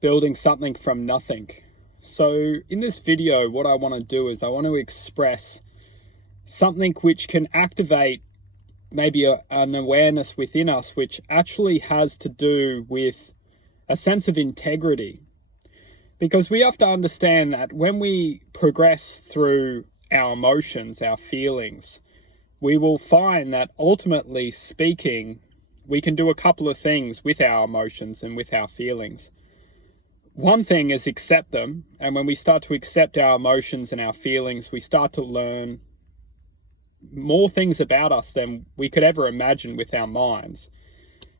building something from nothing. So in this video, what I want to do is I want to express something which can activate maybe an awareness within us, which actually has to do with a sense of integrity. Because we have to understand that when we progress through our emotions, our feelings, we will find that ultimately speaking, we can do a couple of things with our emotions and with our feelings. One thing is accept them, and when we start to accept our emotions and our feelings, we start to learn more things about us than we could ever imagine with our minds.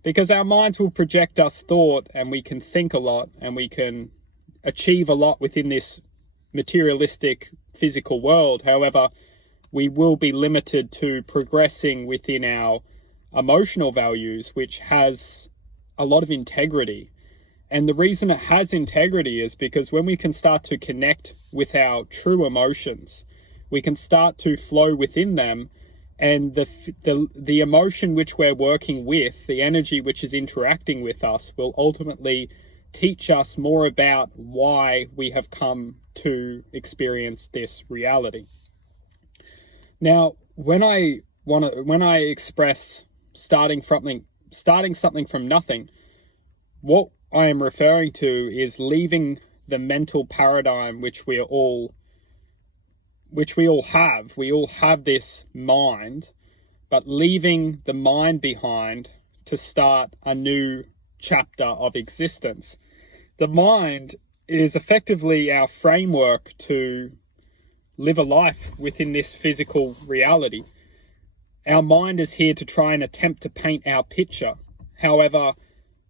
Because our minds will project us thought, and we can think a lot, and we can achieve a lot within this materialistic physical world. However, we will be limited to progressing within our emotional values, which has a lot of integrity. And the reason it has integrity is because when we can start to connect with our true emotions, we can start to flow within them, and the emotion which we're working with, the energy which is interacting with us, will ultimately teach us more about why we have come to experience this reality. Now, when I express starting something from nothing, what I am referring to is leaving the mental paradigm which we all have. We all have this mind, but leaving the mind behind to start a new chapter of existence. The mind is effectively our framework to live a life within this physical reality. Our mind is here to try and attempt to paint our picture. However,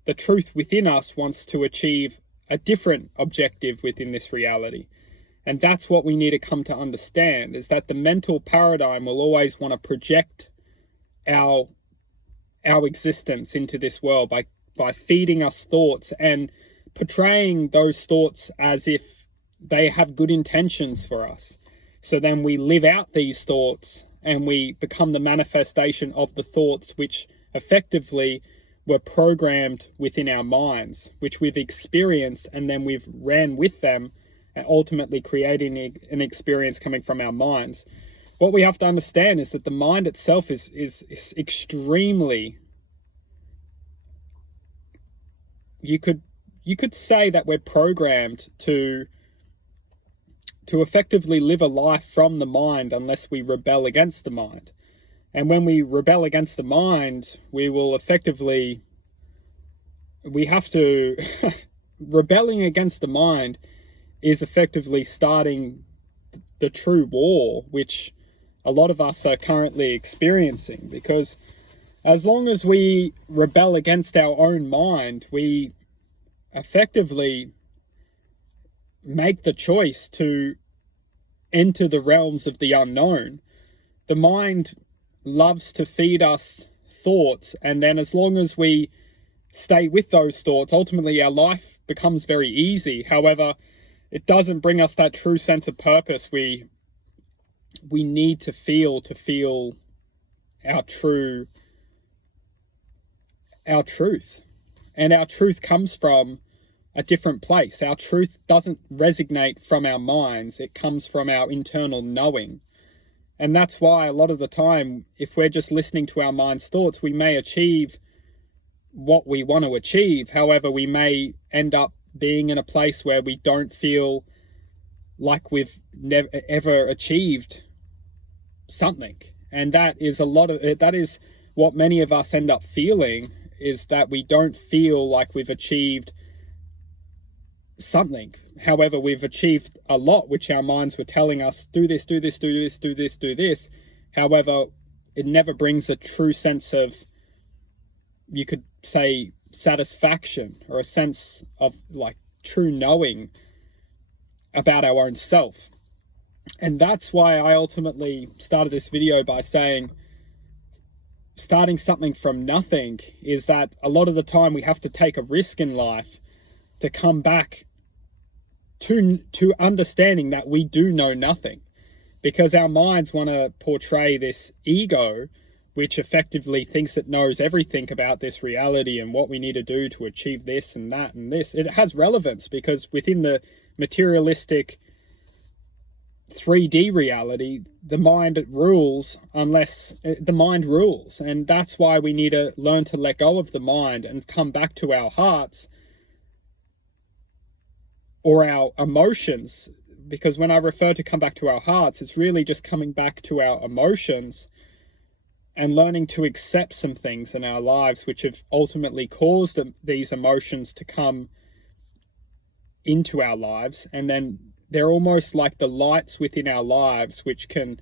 the truth within us wants to achieve a different objective within this reality. And that's what we need to come to understand, is that the mental paradigm will always want to project our existence into this world by feeding us thoughts and portraying those thoughts as if they have good intentions for us. So then we live out these thoughts and we become the manifestation of the thoughts which effectively were programmed within our minds, which we've experienced, and then we've ran with them and ultimately creating an experience coming from our minds. What we have to understand is that the mind itself is extremely, you could say that we're programmed to effectively live a life from the mind unless we rebel against the mind. And when we rebel against the mind, we will effectively, rebelling against the mind is effectively starting the true war, which a lot of us are currently experiencing. Because as long as we rebel against our own mind, we effectively make the choice to enter the realms of the unknown. The mind loves to feed us thoughts, and then as long as we stay with those thoughts, ultimately our life becomes very easy. However, it doesn't bring us that true sense of purpose we need to feel our truth. And our truth comes from a different place. Our truth doesn't resonate from our minds, it comes from our internal knowing. And that's why a lot of the time, if we're just listening to our mind's thoughts, we may achieve what we want to achieve. However, we may end up being in a place where we don't feel like we've never ever achieved something. And that is what many of us end up feeling, is that we don't feel like we've achieved something. However, we've achieved a lot, which our minds were telling us, do this, do this, do this, do this, do this. However, it never brings a true sense of, you could say, satisfaction, or a sense of like true knowing about our own self. And that's why I ultimately started this video by saying starting something from nothing is that a lot of the time we have to take a risk in life to come back to understanding that we do know nothing. Because our minds want to portray this ego which effectively thinks it knows everything about this reality and what we need to do to achieve this and that and this. It has relevance because within the materialistic 3D reality, the mind rules unless the mind rules. And that's why we need to learn to let go of the mind and come back to our hearts or our emotions. Because when I refer to come back to our hearts, it's really just coming back to our emotions and learning to accept some things in our lives which have ultimately caused these emotions to come into our lives. And then they're almost like the lights within our lives which can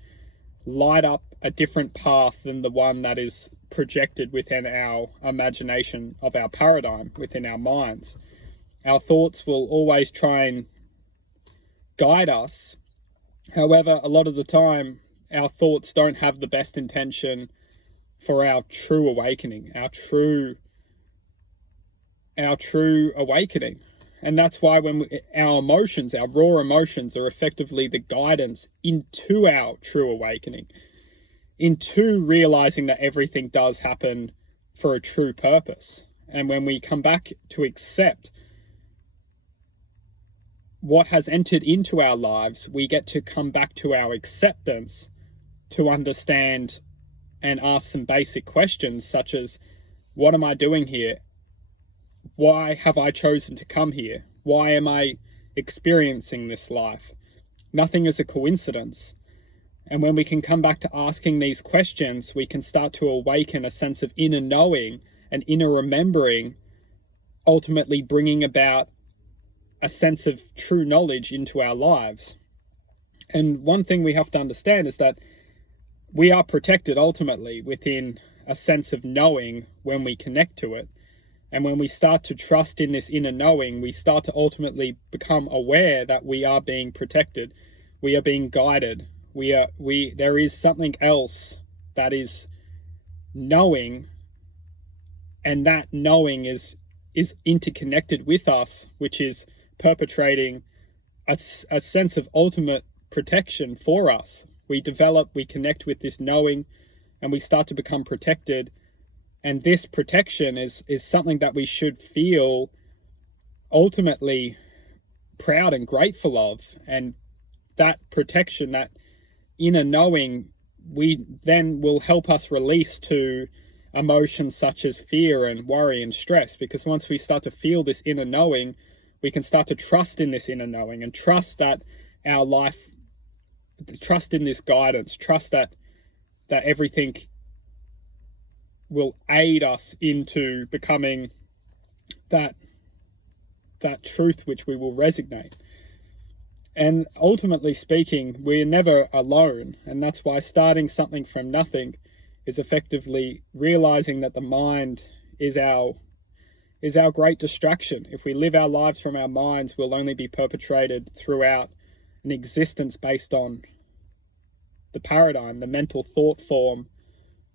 light up a different path than the one that is projected within our imagination of our paradigm, within our minds. Our thoughts will always try and guide us. However, a lot of the time, our thoughts don't have the best intention for our true awakening, our true awakening. And that's why when our emotions, our raw emotions, are effectively the guidance into our true awakening, into realizing that everything does happen for a true purpose. And when we come back to accept what has entered into our lives, we get to come back to our acceptance to understand and ask some basic questions such as, what am I doing here? Why have I chosen to come here? Why am I experiencing this life? Nothing is a coincidence. And when we can come back to asking these questions, we can start to awaken a sense of inner knowing and inner remembering, ultimately bringing about a sense of true knowledge into our lives. And one thing we have to understand is that we are protected ultimately within a sense of knowing when we connect to it. And when we start to trust in this inner knowing, we start to ultimately become aware that we are being protected. We are being guided. There is something else that is knowing, and that knowing is interconnected with us, which is perpetrating a sense of ultimate protection for us. We connect with this knowing, and we start to become protected. And this protection is something that we should feel ultimately proud and grateful of. And that protection, that inner knowing, we then will help us release to emotions such as fear and worry and stress. Because once we start to feel this inner knowing, we can start to trust in this inner knowing and trust that our life, trust in this guidance, trust that everything will aid us into becoming that truth which we will resonate. And ultimately speaking, we're never alone. And that's why starting something from nothing is effectively realizing that the mind is our great distraction. If we live our lives from our minds, we'll only be perpetrated throughout an existence based on the paradigm, the mental thought form,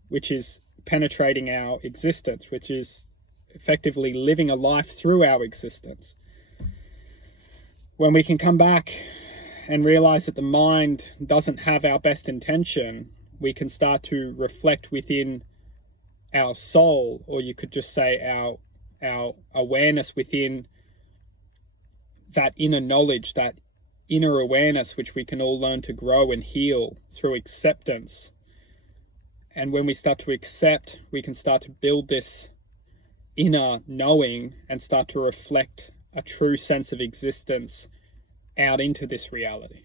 which is penetrating our existence, which is effectively living a life through our existence. When we can come back and realize that the mind doesn't have our best intention, we can start to reflect within our soul, or you could just say our awareness within that inner knowledge, that inner awareness, which we can all learn to grow and heal through acceptance. And when we start to accept, we can start to build this inner knowing and start to reflect a true sense of existence out into this reality.